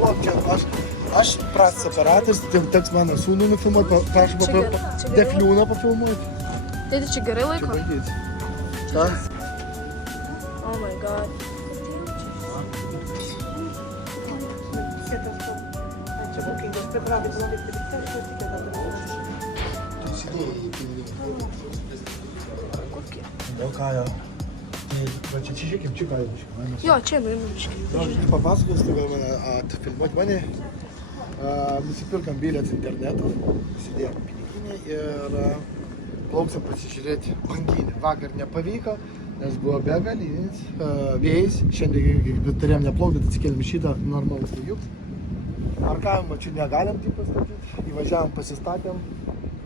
Nufilmuok čia, aš prastas aparatas, tai teks mano sūnų nufilmuoti, prašau defliūną pafilmuoti. Tėti, čia gerai laiko? Čia bandyti. Ką? Oh my god. Daug ką jau. Va čia žiūrėkim, čia ką jau. Jo, čia nuimam. Aš papasakosiu, tu gal mane atfilmuoti mane. Nusipirkam bilietą internetu, įsidėjom piniginę ir plauksim pasižiūrėti banginį. Vakar nepavyko, nes buvo begalinis vėjas. Šiandien, kai turėjom neplaukti, atsikėlėm šitą normalus lygius. Parkavimo čia negalim taip pastatyti. Įvažiavom, pasistatėm,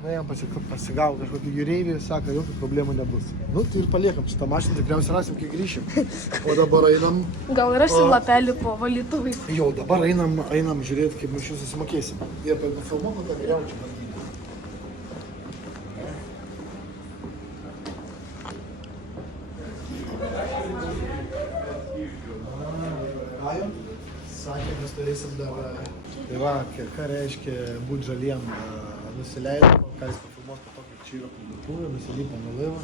nuėjom pasigavo kažkokį jūreivį, sako, jokių problemų nebus. Nu, tai ir paliekam šitą mašiną, tikriausiai rasim, kai grįšim. O dabar einam... Gal rasim lapelį po valytuvai? Jo, dabar einam žiūrėti, kaip mes čia susimokėsim. Ir filmuoju, kad geriau čia banginį. Sakė, mes turėsim dar... Tai va, ką reiškia būt žaliem, nusileidom, ką jis pafilmuos po to, kaip čia yra parduotuvė, nusilipom į laivą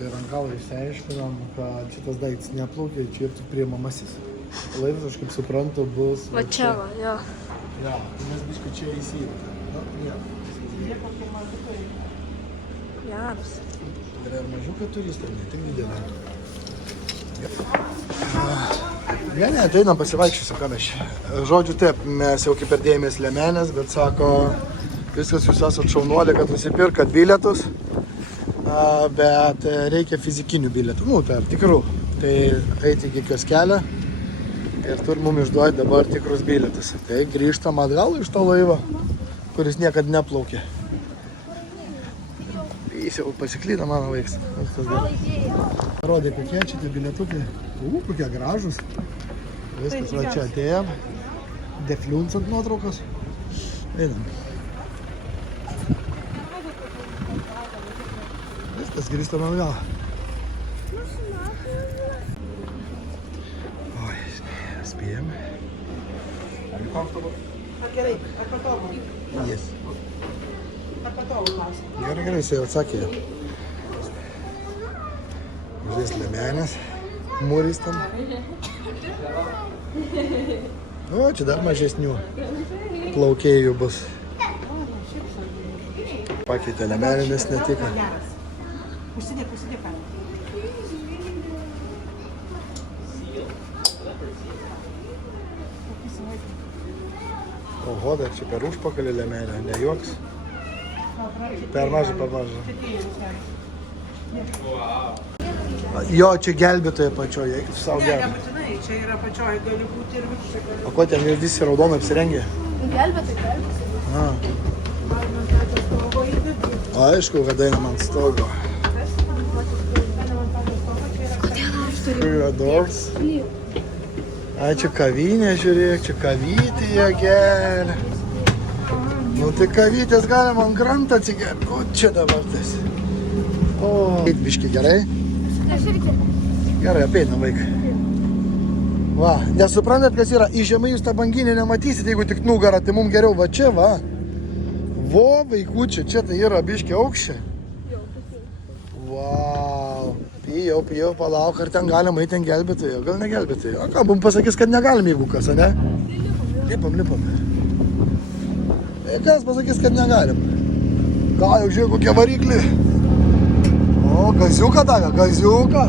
ir ant galo išsiaiškinom, kad šitas daiktas neplaukia, čia ir tik priimamasis. Laivas, aš kaip suprantu, bus... Va čia va, jo. Ja, tai mes biškai čia įsijungę. Na, nieko. Geras. Yra ir mažiukai turistai, ne tik didelė. Ne, ateinam pasivaikščiosim, ką mes čia. Žodžiu, taip, mes jau kaip perdėjomės Liemenės, bet sako, viskas jūs esat šaunuolė, kad nusipirkat bilietus, bet reikia fizikinių bilietų, nu, tai tikrų. Tai eiti iki kioskelio ir tur mum išduoti dabar tikrus bilietus. Tai grįžtam atgal iš to laivo, kuris niekad neplaukė. Jis jau pasiklydo, mano vaiks. Rodė, kokie čia tie bilietukai. Kokie gražus. Viskas, va čia atėjom. Defliunsant nuotraukos. Einam. Viskas, grįžtam atgal. Oi, spėjom. Gerai, ar patogu? Yes. Ar patogu klausim? Gerai, jis jau atsakė. Žiūrės Liemenės. Mūris tam. O, čia dar mažesnių plaukėjų bus. Pakeitė Liemenę, nes netiko. Užsidėk. Oho, dar čia per užpakalį Liemenę, ne juoks. Per mažą. Jo, čia gelbėtoje pačioje, eik tu savo Ne, gelbė. nebūtinai, čia yra pačioje, gali būti ir viršuje. O ko ten visi raudonai apsirengė? Gelbėtai. Aišku, kad einam ant stogo. Dors. Ai, čia kavinė, žiūrėk, čia kavytėje geria. Nu tai kavytės galima ant krantą atsigerti. O čia dabar tas. O, biški gerai? Gerai, apeinam vaiką. Va, nesuprantat, kas yra, iš žemai jūs tą banginę nematysit, jeigu tik nugarą, tai mums geriau va čia, va. Vo, vaikučiai, čia tai yra biški aukščiai. Vau, pijau, palauk, ar ten galima eiti ten gelbėtojai, gal negelbėtojai. O ką, mums pasakys, kad negalim, jeigu kas, ane? Lipam. Kas pasakys, kad negalim? Ką, jau žiūrėk, kokie varikliai. O, gaziuką davė, gaziuką.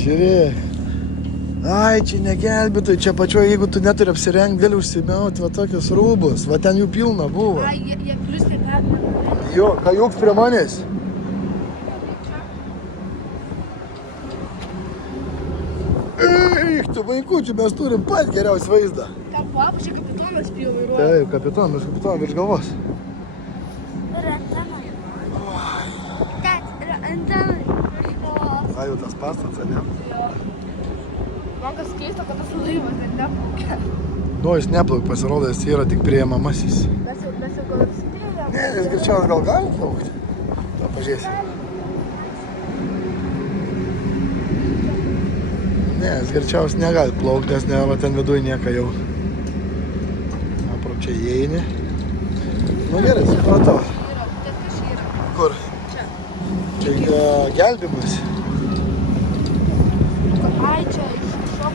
Žiūrėk. Ai, čia negelbėtojai, čia pačioje, jeigu tu neturi apsirengti, gali užsimauti va tokius rūbus. Va ten jų pilna buvo. Ai, jie plius kaip perėmė. Jo, kajuk prie manęs. Eik, tu vaikučių, mes turim pat geriausią vaizdą. Ką, papa, čia kapitonas prie vairuoja. Taip, kapitonas virš galvos. Ai, jau tas pastatas, ne? Man kas keista, kad tas laivas, ne? Nu, jis neplauk, pasirodo, jis yra tik priėmamasis. Mes jau gal apsidėjome. Ne, jis greičiausiai gal gali plaukti. Ta, pažiūrėsi. Ne, jis greičiausiai negali plaukti, nes nėra ten viduje nieko jau. Pro čia įeini. Nu gerai, supratau. Yra, ten kas yra. Kur? Čia. Čia gelbimas. Ai, čia šok.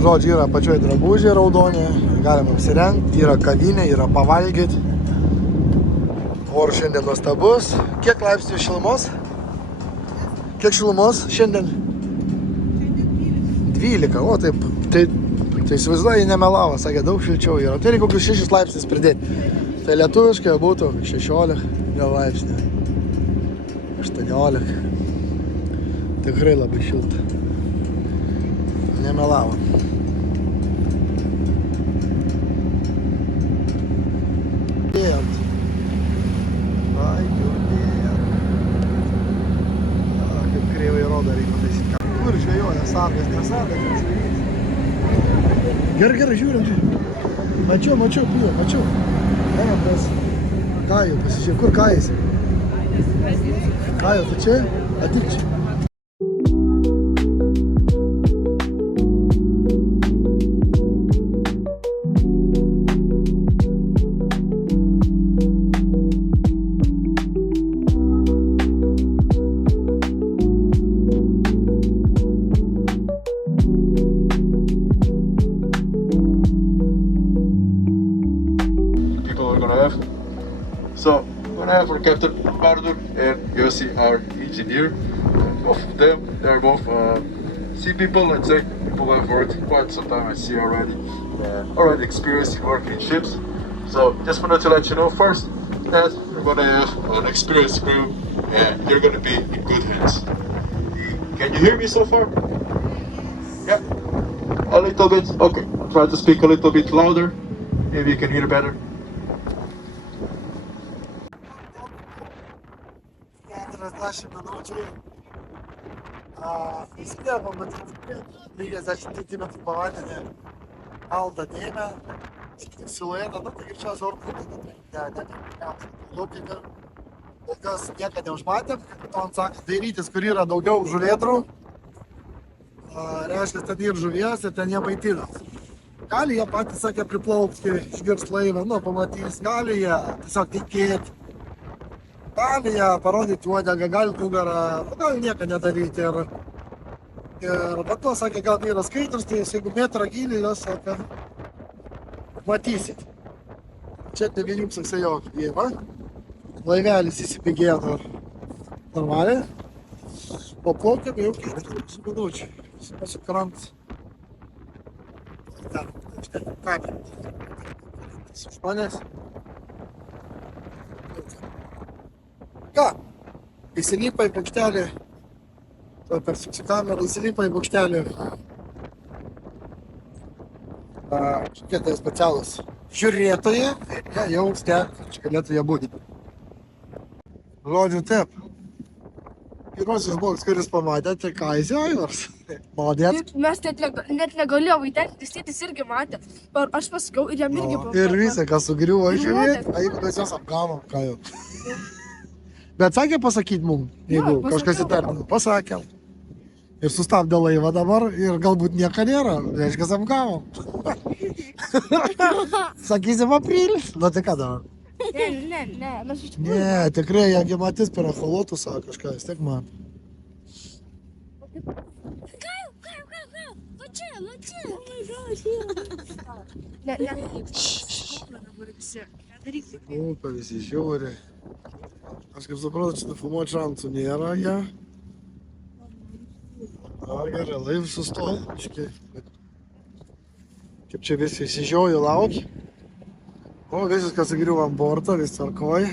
Žodžiu, yra pačioj drabužiai raudonė, galima apsirengti, yra kavinė, yra pavalgyti. Oras šiandien nuostabus. Kiek laipsnių šilumos? Kiek šilumos šiandien? 12, o taip, tai įsivaizduoju, nemelavo, sakė, daug šilčiau yra. Tai reikia kokius 6 laipsnius pridėti. Tai lietuviškai būtų 16 gal laipsnių, 18. Tikrai labai šilta. Nemelavo. Judėjant. Ai, judėjant. Kaip kreivai rodo, reikia taisyti. Kur žvejoja, sargas, nesargas, žvejys. Gerai, žiūrim. Mačiau, prie, mačiau. Eina pas Kajų, pasižiūrėk, kur Kajais? Kajų, tu čia? Atik čia. So, we're gonna have our Captain Ardur and Yossi, our engineer. Both of them, they're both sea people, let's say. People who have worked quite some time at sea already. Already experienced working in ships. So, just wanted to let you know first that we're gonna have an experienced crew and you're gonna be in good hands. Can you hear me so far? Yeah? A little bit? Okay, I'll try to speak a little bit louder. Maybe you can hear better. 40 minučių. Įsidėjom matyti 50 cm po vandenį. Aldą dėmę. Siluetą, tai greičiausiai orkų. Ne. Kol kas niekada neužmatėm. On sako, dairytis, kur yra daugiau žuvėdrų. Reiškia, ten ir žuvies ir ten jie maitinasi. Gali jie patys, sakė, priplaukti, išgirst laivą, pamatys. Gali jie tiesiog tikėti. Gali ją parodyti uodegą, gali nugarą, gali nieko nedaryti. Ir be to, sakė, gal yra skaidrus, tai jeigu metrą gylį, jos, sakė, matysit. Čia nebijums, saksai, jo, įva. Laivelis įsibėgėjo normaliai. Paplaukėm jau 40 minučių. Pasikrant. Ten, štai, kamerą. Žmonės. Ką? Įsilipa į bokštelį, persiksi kamerą, įsilipa į bokštelį. Šitie tai specialūs žiūrėtojai, jie jau stebi, čia galėtų jie būti. Žodžiu, taip. Pirmasis žmogus, kuris pamatė, tai Kazis Aivars. Malodėt. Mes net negalėjom įtekti, tėtis irgi matė. Aš pasakiau ir jam irgi pamatė. Ir visi, kas sugriuvo žiūrėti, jeigu mes jos apgavom, ką jau. Bet sakė pasakyti mums, jeigu kažkas įtartina. Pasakėm. Ir sustabdė laivą dabar ir galbūt nieko nėra. Reiškia, apgavom. Sakysim april. Nu tai ką dabar? Ne. Mes iš tikrųjų. Ne, tikrai, jeigu matys per echolotų, sako kažką, vis tiek man. Kajau. Va čia. Ne. Dabar visi. Nedaryk taip. Upė visi žiūri. Aš kaip supratau, čia nufilmuoti šansų nėra, jie. Gerai, laivas sustojo. Kaip čia visi įsižiojo laukia. O, viskas sugriuvo ant borto, vis tvarkoj.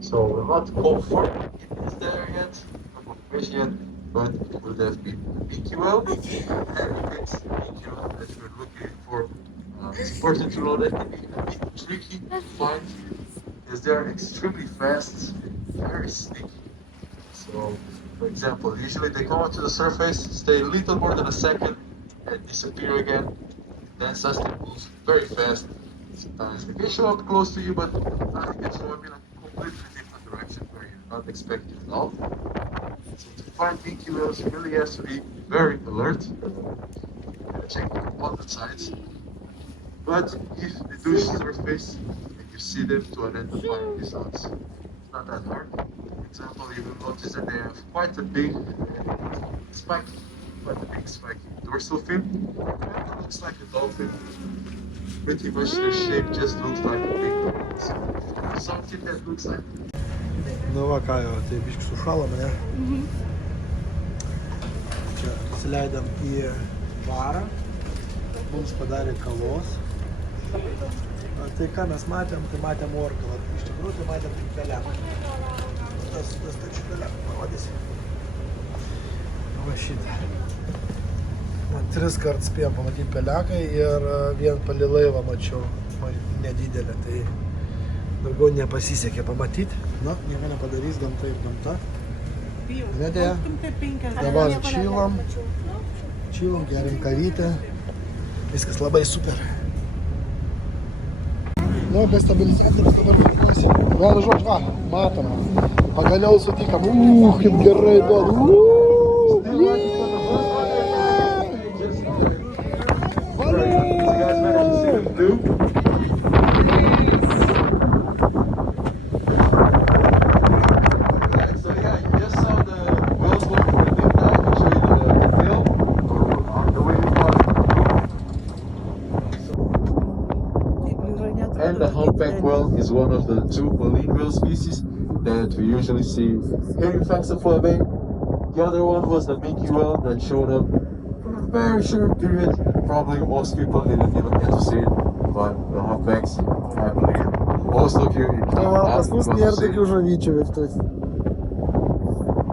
So we're not confirmed it is there yet, not official, but it would have been PQL. And if it's PQL that we're looking for, it's important to know that it can be a bit tricky to find, because they are extremely fast very sneaky. So, for example, usually they come up to the surface, stay a little more than a second, and disappear again. Then Sustain moves very fast. Sometimes they can show up close to you, but I can show up in a completely different direction where you're not expecting at all. So to find minke whales, you really have to be very alert. Check on the sides. But if they do surface and you see them, to identify these ones, it's not that hard. For example, you will notice that they have quite a big spiky dorsal fin. It looks like a dolphin. Pretty much their shape just looks like a big dolphin. Something that looks like. Nu va ką jau, tai biškai sušalo mane. Čia įsileidom į barą, mums padarė kavos. Tai ką mes matėm, tai matėm orką, iš tikrųjų tai matėm tik peleką. Tas tačių peleką parodysi. Va šitą. 3 kart spėjom pamatyti peleką ir vien palį laivą mačiau, nedidelę, tai daugiau nepasisekė pamatyti. Nu, nieko nepadarys, gamta ir gamta. Nedėja. Dabar čilom, geriam kavytę. Viskas labai super. Nu, be stabilizatorius dabar tikiuosi. Vienu žodžiu, va, matom. Pagaliau sutikam. Kaip gerai duodu. And the humpback whale is one of the 2 baleen whale species that we usually see here in Faxafloy Bay. The other one was the minke whale that showed up for a very short period. Probably most people didn't even get to see it, but the humpbacks, I believe, most of you Pas mus nėra tokių žuvyčių virtus.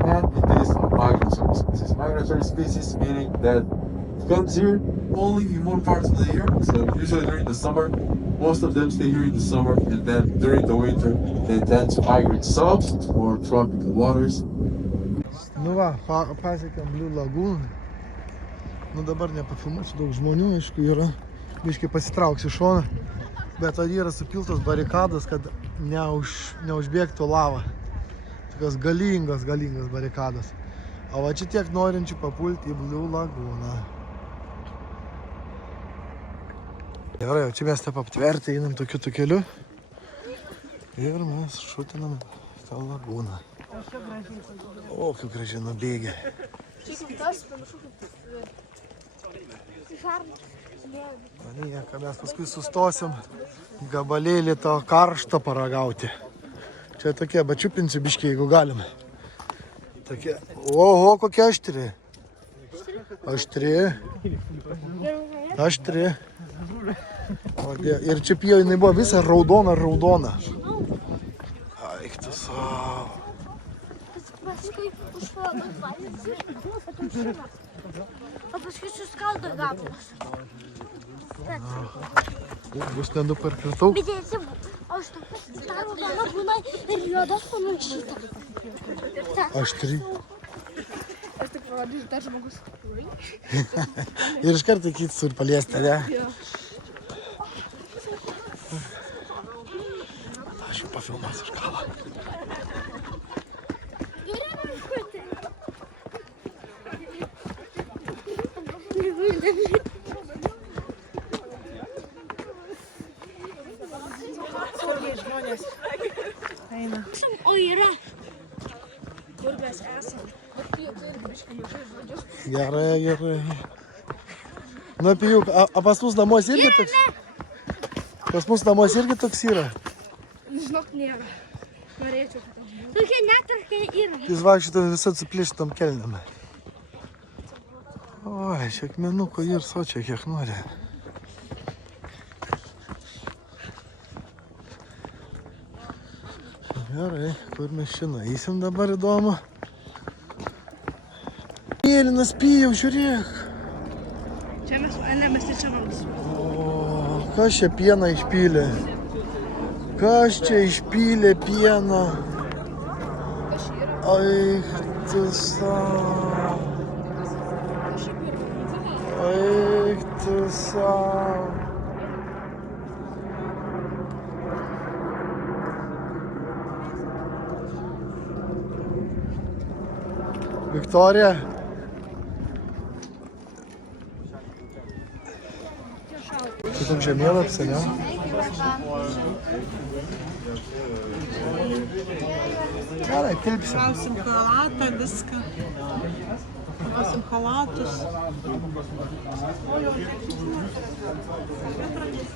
And it is a migratory species. Migratory species meaning that it comes here only in one part of the year. So usually during the summer, most of them stay here in the summer, and then during the winter, they tend to migrate south or tropical waters. Nu va, pasiekėm Blue Lagoon. Nu dabar nepafilmuosiu, daug žmonių, aišku, yra. Biškai pasitrauksiu šoną. Bet tad yra supiltos barikados, kad neužbėgtų lava. Tokios galingos barikados. O va čia tiek norinčių papulti į Blue Lagooną. Gerai, jau čia mes taip aptverti, einam tokiu keliu. Ir mes šutinam tą lagūną. O, kaip gražiai nubėgė. Nieko, mes paskui sustosim gabalėlį to karšto paragauti. Čia tokie, bačiupinsiu biškiai, jeigu galim. Tokie, oho, kokia aštri. Aštri. Ir čia pijo jinai buvo visa raudona. Eik tu savo. O paskui suskaldo gabalas. Bus neduparkritau. Bidėsim, o štai ta raudona būna ir juodas panašyta. Aštri. Aš tik parodysiu, dar žmogus. Ir iš karto kitus turi paliesti, ne? Aš jau pafilmuosiu iš galą. Žmonės eina. O yra. Kur mes esame? Bet pijau, tai irgi biškai jaučiu žodžius. Gerai. Nu, Pijuk, a pas mus namuose irgi toks? Pas mus namuose irgi toks yra? Žinok, nėra. Norėčiau, kad aš žinau. Tokia netarkai yra. Jis vaikščiai visą suplėštam kelniam. Oi, čia akmenuko ir sočia, kiek nori. Gerai, kur mes čia nueisim dabar įdomu. Mėlynas Pijau, žiūrėk. Čia mes, ne, mes čia mums. O, kas čia pieną išpylė? Kas čia išpylė pieną? Eich tu sau. Eich tu sau. Viktorija. Čia toks žemėlapis, ne? Gerai, tilpsim. Gausim chalatą, viską. Gausim chalatus.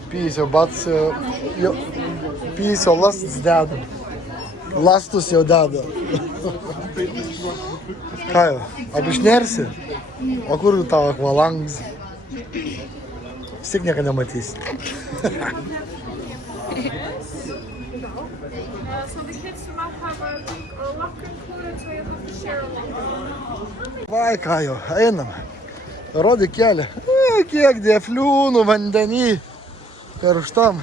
Pys jau bats, pys jau lastus deda. Lastus jau deda. Ką jau, apišnersi? O kur tavo akvalangas? Vis tiek nieko nematysi. So the kids do not have a locker included, so you have to share a locker. Vai, ką jau, einam. Rodyk kelią. Kiek dėfliūnų vandenį. Karštam.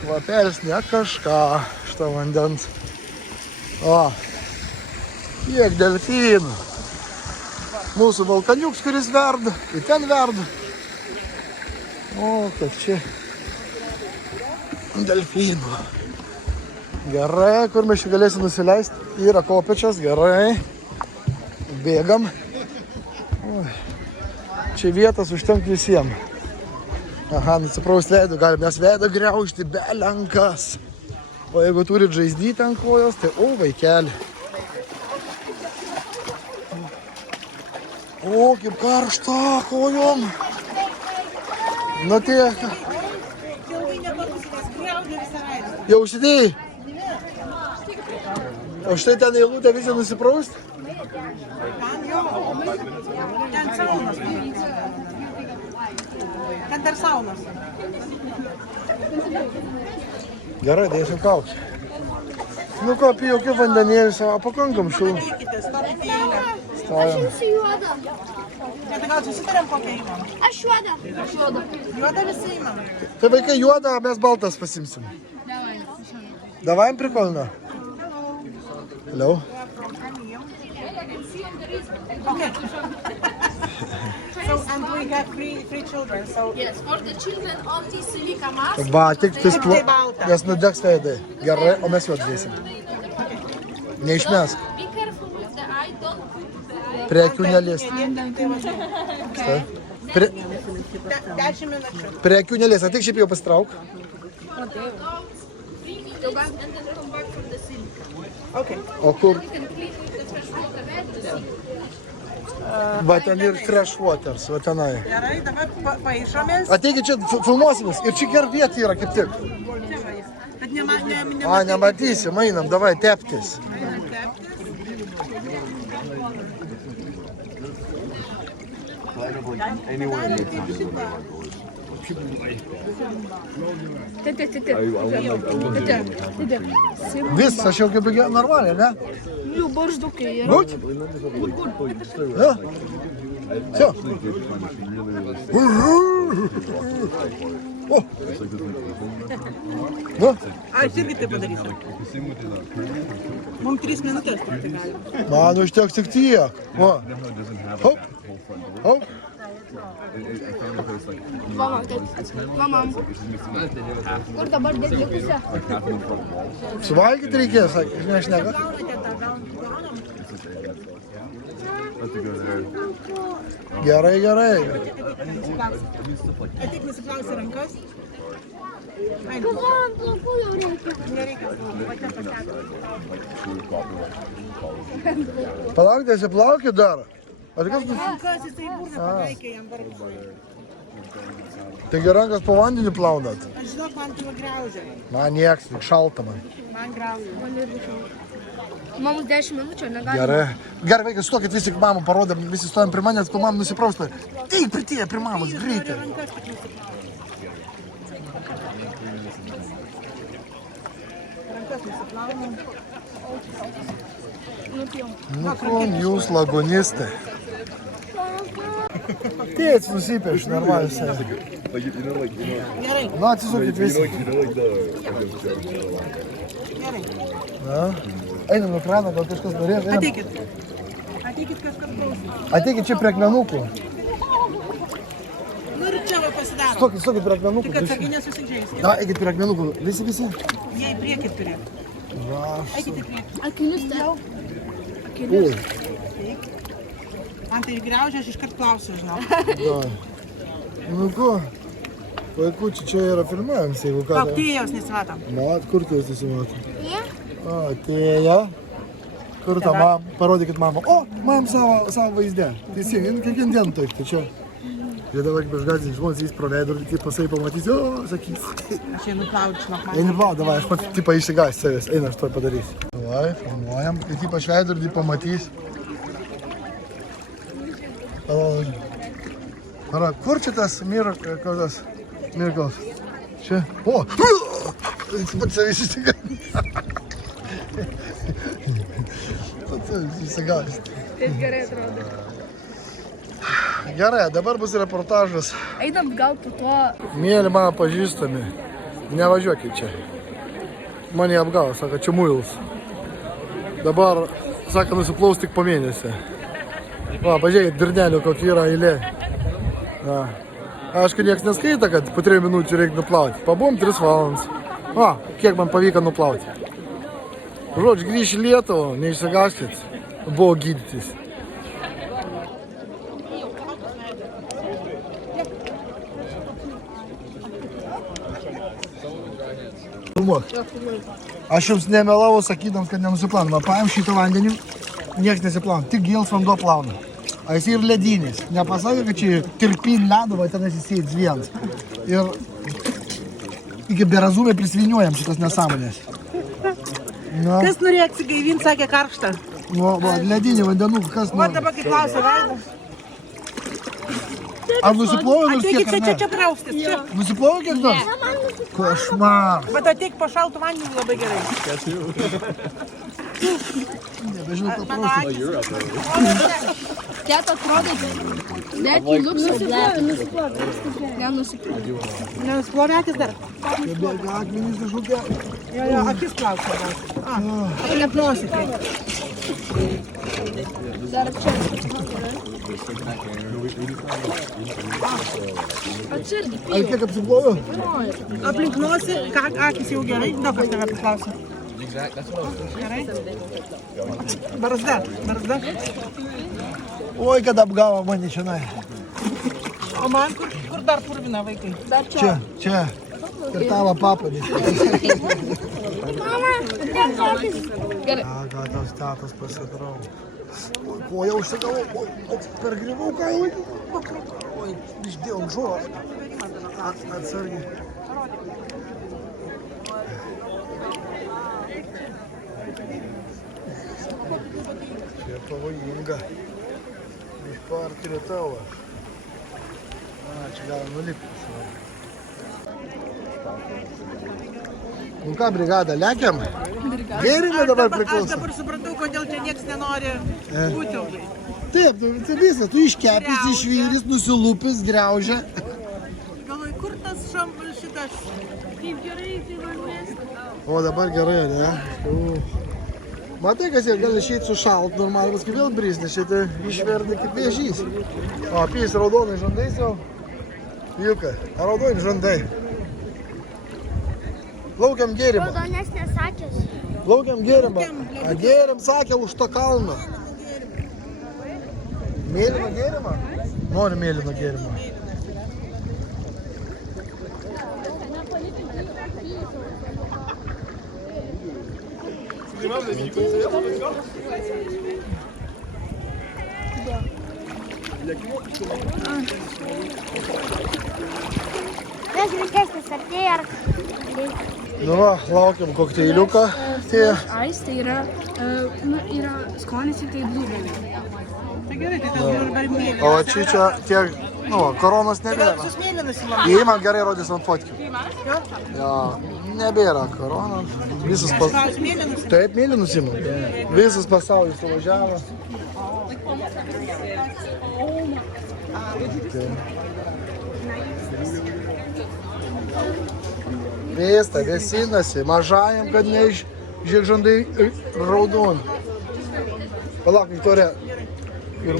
Kvapelis ne kažką šito vandens. O, kiek delfinų. Mūsų Balkaniuks, kuris verda, ir ten verda. O, kaip čia delfinų. Gerai, kur mes čia galėsim nusileisti? Yra kopėčias, gerai. Bėgam. Oi. Čia vietas užtenka visiems. Aha, nusipraust veidą galim, nes veidą griaužti belenkas. O jeigu turit žaizdytę ant kojos, tai vaikeli. O, kaip karšta kojom. Nu tiek. Ilgai nepatusikas, griaudė visą veidą. Jau užsidėjai? O štai ten eilutę visą nusipraust? Ten jo. Ten saunas. Ten dar saunas. Gerai, dėsim kaukę. Nu ką, apie jokių vandenėlis, o pakankam šilų. Eikite, stokite į eilę. Stojam. Visi juoda. Ne, tai gal susitarėm kokią įmam. Aš juoda. Juodą visi įmam. Tai vaikai juodą, mes baltas pasimsim. Davai prikolno. Hello. Okay. So, and we have three children, so... Yes, for the children only silica mask. Va, tik tis Tiktai balta. nes nudegs veidai. Gerai, o mes juos dėsim. Neišmesk. Be careful with the eye, don't put the eye. Prie akių neliest. Okay. Prie, 10 minučių. prie akių neliest. Tik šiaip jau pasitrauk. Don't 3 minutes and then come back for the silica. Okay. O kur? You can clean with the fresh water and the silica. Va ten ir fresh waters, va tenai. Gerai, dabar paaišomės. Ateikit čia, filmuosimės. Ir čia ger vieta yra kaip tik. Bet nematyti. A, nematysim, einam, davai, teptis. Vis, aš jau kaip normaliai, ne? Ну, борждуки. Будь? Да? Все. О! Ну? A, aš irgi tai padarysiu. Mums 3 minutės truputį gali. Man užteks tik tiek. Va. Hop. Hop. Mama. Kur dabar dėti pusę? Suvalgyti reikės, sakė, aš nega. Gaunate tą, gaunam. Gerai, gerai. Ateik nusiplausi rankas. Eina. Man plaukų jau reikia. Nereikia. Va čia pasako. Palauk, desiplaukit dar. O tai kas bus? Rankas jisai burną pataikė jam dar. Taigi rankas po vandeniu plaunat. Aš žinok, man tai griaužia. Man nieks, tik šalta man. Man griaužia. Mums 10 minučių negali. Gerai. Gerai, vaikai, stokit visi, mamą parodėm, visi stojam prie manęs, kol mamą nusiprausta. Taip, pritėję prie mamos, greitai. Rankas tik nusiplauna. Rankas nusiplauna. Nu, kon jūs lagonistai. Tėtis nusipeš, normaliai sėdi. Gerai, Na, atsisukit visi. gerai. Na. Einam nuo krano, gal kažkas norės. Einam. Ateikit. Ateikit kažkas klausyti. Ateikit čia prie akmenukų. Nu ir čia va pasidaro. Stokit prie akmenukų. Tik atsargiai nesusižeiskit. Da, eikit prie akmenukų. Visi. Jie į priekį turėtų. Va. Eikit į priekį. Akinius dar. Oi. Man tai graužia, aš iškart klausiu, žinau. Da. Nu ko? Vaikučiai čia yra filmavimas, jeigu ką. Kaktėjos nesimatom. Mat, kur tu esi matai? Jie? O, atėjo. Kur ta mam? Parodykit mamą. O, mam savo vaizdę. Teisingai, kiekvien dieną taip, tai čia. Ir dabar kaip aš gazdinį žmonės, jis praleido ir taip pasai pamatys, o, sakys. Aš einu plauti, žinok, man. Einu plau, davai, aš pat tipą išsigąs savęs. Eina, aš to padarysiu. Davai, filmuojam. Ir tipą šveidrodį pamatys. Palauk. Ara, kur čia tas Mirklas? Čia? O! Jis pats savęs išsigąs. Pats savęs išsigąs. Kaip gerai atrodo. Gerai, dabar bus reportažas. Einam gal po to. Mėly mano pažįstami, nevažiuokit čia. Mane apgavo, sako, čia muilas. Dabar, sako, nusiplaus tik po mėnesį. Va, pažiūrėkit, dirnelių kokia yra eilė. Va. Aišku, nieks neskaita, kad po 3 minučių reikia nuplauti. Pabum 3 valandas. Va, kiek man pavyko nuplauti. Žodžiu, grįš į Lietuvą, neišsigąskit. Buvo gydytis. Aš jums nemelavau sakydams, kad nenusiplaunama. Paėm šitą vandenį, nieks nesiplauna, tik gėls vanduo plauna. A jis ir ledinis. Nepasakė, kad čia tirpin ledo, va ten įsisėdz vienas. Ir iki berazumai prisviniuojam šitas nesąmonės. Na, Kas norėjo atsigaivinti, sakė karštą. nu, va, ledinį vandenų, kas O nori. dabar, kai klausia Vaidas. Ar nusiplovė nors Ateikit kiek, ar čia ne? praustis, čia. Nusiplovė kiek nors? Košmar. Bet ateik po šaltų vandeniu labai gerai. Nebežinau, ką Mano praustis. akis. Tėta atrodo, net į luksą nenusiplovė. Nenusplovė akis dar. Čia bėga akmenys kažkokie. Jo, akis klausia. Reikia plosyti. Dar čia. Atsirgi, Ar kiek apsiplovė? Aplink nosį, akis jau gerai, daug kas tave paklausia. Gerai? Barzda. Oi, kad apgavo mane šiandien. O man kur dar purvina vaikai? dar čia. Čia. Ir tavo papadį. Mama, ten akis. Gerai. Ką tas tetas pasidarau. Oi, koją užsigavau. Oi, pergrįvau kailą. Oi, išdėjau ant žuvo. Atsargiai. Čia pavojinga. Išparkiri tavo. Čia galim nulipti. Nu ką, brigada, lekiam? Gėrimai dabar Aš priklauso. dabar supratau, kodėl čia niekas nenori būti ilgai. Taip, tai visas, tu iškepęs, išvyris, nusilupęs, griaužia. Galvoju, kur tas šitas? Kaip gerai, tai vandens. O dabar gerai, ne? Matai, kas jie gali išeiti su šalt normaliai, paskui vėl brys, nes šitą išverda kaip vėžys. O, apys raudonai žandais jau. Juka, raudoni žandai. Laukiam gėrimą. Raudonesnės akis. Laukiam gėrimą. A gėrim, sakė, už to kalną. Mėlyną gėrimą? Noriu mėlyną gėrimą. Nes greitesnis artėja ar... Nu va, laukiam kokteiliuką. Ais, tai yra skonis ir tai blūdėlė. Tai gerai, tai tas dabar mėlynas. O čia tiek, nu, koronos nebėra. Visus mėlynus įmam. Jei man gerai rodys ant fotkių. Jo, nebėra koronos. Visas Klaus mėlynus. Taip, mėlynus įmam. Visas pasaulis suvažiavo. Okay. Vėsta, vėsinasi, mažajam, kad žiegžandai raudoni. Palauk, Viktorija. Ir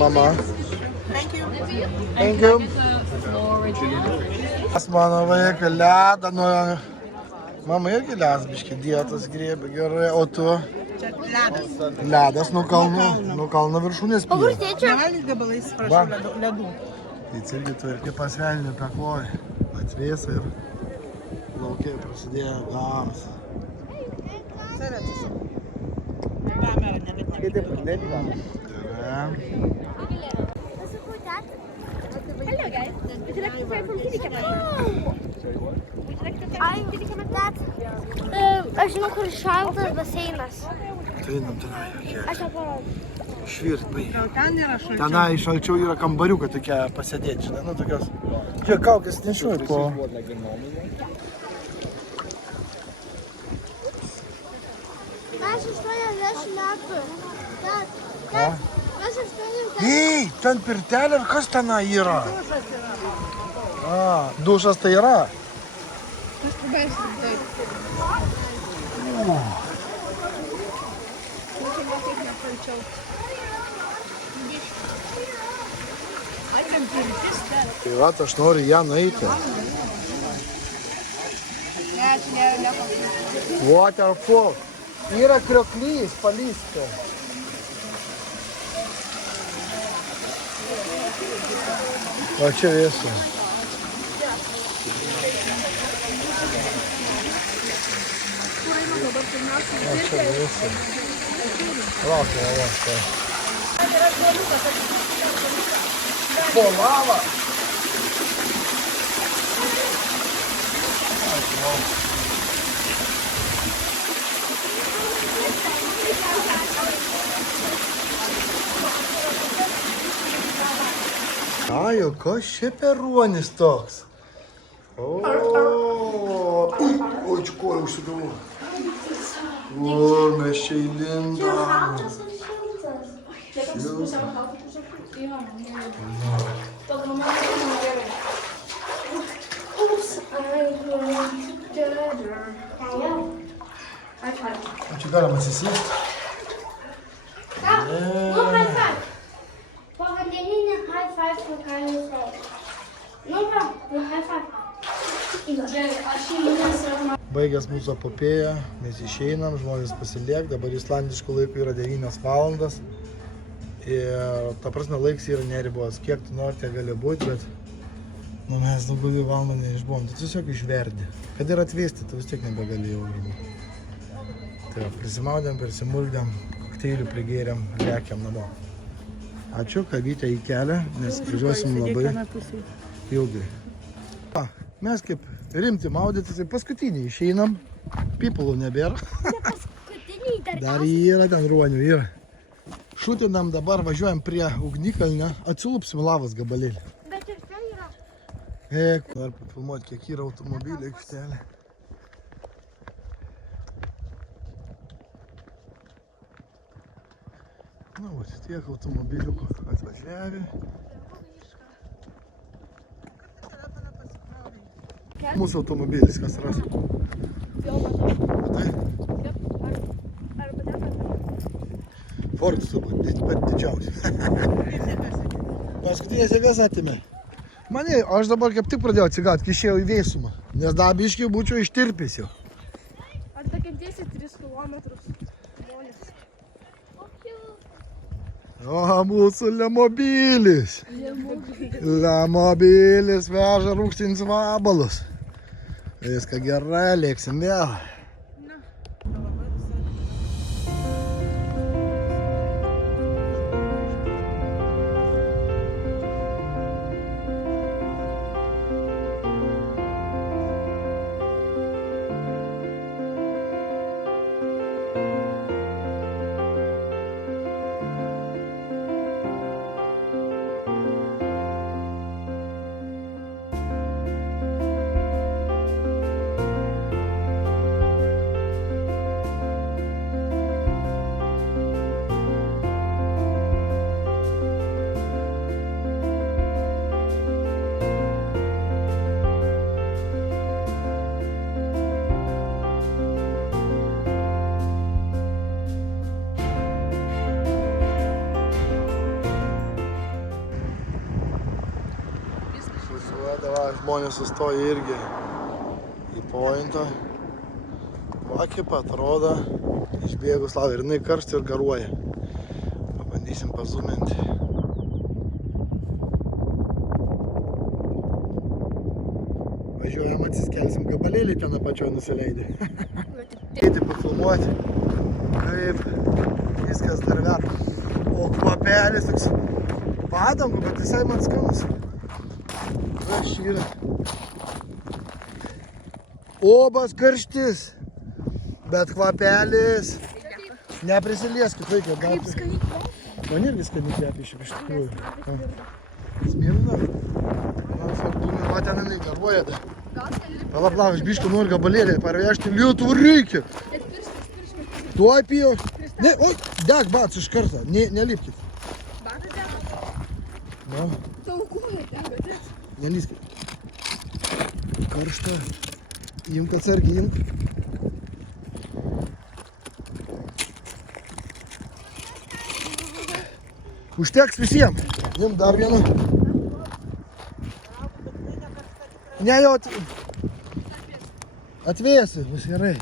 mama. Thank you. Mano vaiką ledą nuo... Mama irgi lesbiški, dietas griebė gerai, o tu? Ledas. Ledas nuo kalno viršūnės O kur plyja. tėčio? Nevalgyk gabalais, prašau, ledų. Jis irgi tvarkė pasvelnį pekloj. Atvėsa ir laukiai prasidėjo garas. Save atsisuk. Kamera, nebet. Hello guys, would you like to try from Kitty Cat? Would you like to try from Kitty Cat? Aš žinau, kur šaltas baseinas. Tai einam tenai, okay. Aš jau parodau. Švirt, bai. Gal ten yra šalčiau? Tenai šalčiau yra kambariukai tokie pasėdėti, žinai, nu tokios. Čia kaukės nešiuoju po... Mes 80 metų. Mes 80 Ei, ten pirtelė ir kas tenai yra? Dušas tai yra. Aš pabaigsiu taip. Tai va, aš noriu ją nueiti. Waterfall. Yra krioklys, palysti. O čia vėsu. O čia vėsu. Laukia, laukia. Po lava. Ai, o kas čia per ruonis toks? Oi, čia koją užsigavau. Kur mes čia įlindam? O čia galima atsisėsti? Nu, high five. Povandeninį high five, kur galima įsėti. Nu, va, high five. Baigęs mūsų epopėją, mes išeinam, žmonės pasiliek, dabar islandiškų laikų yra 9 valandas. Ir ta prasme laiks yra neribos, kiek tu nori, tiek gali būti, bet nu, mes daugiau 2 valandų neišbuvom, tu tiesiog išverdi. Kad ir atvėsti, tu vis tiek nebegalėjau. Tai prisimaudėm, prisimuldėm, kokteilių prigėrėm, lekiam namo. Ačiū, kavytę į kelią, nes važiuosim labai ilgai. Mes kaip rimti maudytis, tai paskutiniai išeinam, pipalų nebėra. Paskutiniai Dar yra, ten ruonių yra. Šutinam dabar, važiuojam prie ugnikalnio, atsilupsim lavos gabalėlį. Bet ir ten yra. Noriu papilmuoti, kiek yra automobilių aikštelė. Na, va, tiek automobiliukų atvažiavę. Mūsų automobilis, kas ras? Matai? Fordas turbūt, bet didžiausias. Paskutinės jėgas atėmė. Mane, aš dabar kaip tik pradėjau atsigauti, kai išėjau į vėsumą. Nes dar biškį būčiau ištirpęs jau. Ar takentėsi 3 kilometrus? O, mūsų lemobilis. Lemobilis veža rūgštins vabalus. Viską gerai, lėksim vėl. žmonės sustoja irgi į pointą. Va, kaip atrodo, išbėgus lavai ir jinai karšta ir garuoja. Pabandysim pazuminti. Važiuojam, atsiskelsim gabalėlį ten apačioj nusileidė. Eiti pafilmuoti, kaip viskas dar verta. O kvapelis toks padangų, bet visai man skanus. Aš yra. Obas karštis, bet kvapelis. Neprisilieskit, vaikai. Kaip skaniai. Man irgi skaniai kvepia iš tikrųjų. Smirna. Va ten jinai garuoja. Palauk, aš biškį noriu gabalėlį parvežti. Lietuvų reikia. Tuoj pijau. Ne, oi, deg bats iš karto. Nelipkit. No. Nelyskit. Karšta. Imk atsargiai, imk. Užteks visiems. Imk dar vieną. Ne, jau atvėsi, bus gerai.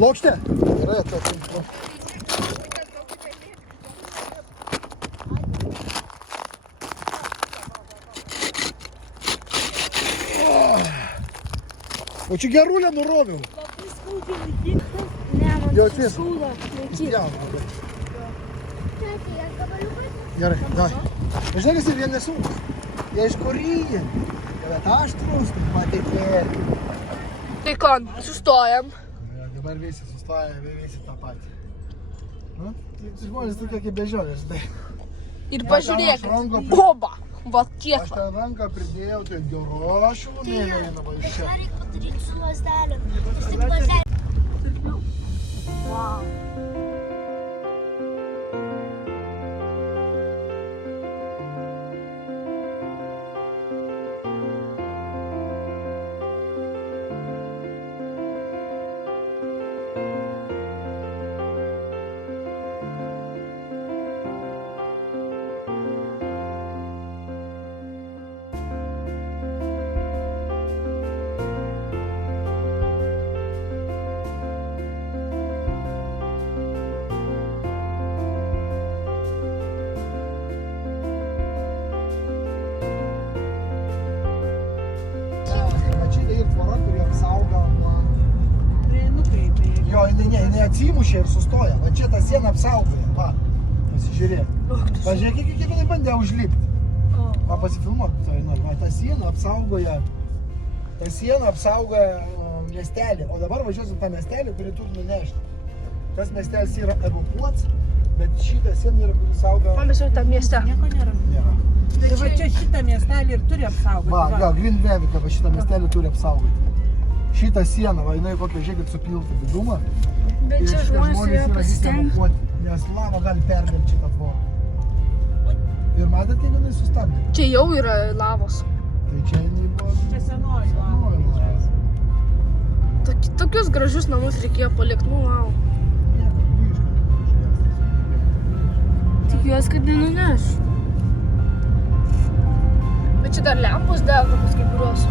Lokštė? Gerai, atsakim. O čia gerulę nuroviau. Labai skaudžiai laikyti. Ne, man Jo, čia šūlo laikyti. Gerai, dai. Žinai, kas ir vien nesunkus. Jie iš koryje. Bet aštrus, patikėlį. Tai ką, sustojam. Dabar visi sustoja, visi tą patį. Nu, tai žmonės tokie kaip bežionės, žinai. Ir Aš pažiūrėkit. ranką Boba. Va tiek. Aš tą ranką pridėjau, tai gero šilumėlio eina va iš čia. Reikia padaryti su lazdelėm. Wow. Jinai atsimušė ir sustoja. Va čia tą sieną apsaugoja. Va, pasižiūrėk. Pažiūrėk, kaip jinai bandė užlipti. Va, pasifilmuok. Va, tą sieną apsaugoja. Ta siena apsaugoja miestelį. O dabar važiuosim tą miestelį, kurį turi nunešti. Tas miestelis yra evakuotas, bet šitą sieną yra, kuri saugo... O mes jau tam mieste. Nieko nėra. Nėra. Tai va čia šitą miestelį ir turi apsaugoti. Va, jo, Grindvevika, va šitą miestelį turi apsaugoti. Šitą sieną, va, jinai kokią, žiūrėkit, supiltų didumą. Bet čia žmonės su ją pasistengti. Nes lava gali perlėpti šitą tvorą. Ir matėt, kaip jinai sustabdė? Čia jau yra lavos. Tai čia jinai buvo... Čia senoji lava. Tokius gražius namus reikėjo palikti. Nu, wow. Nieko, grįžkime. Tikiuosi, kad nenuneš. Bet čia dar lempos dedamos kai kurios.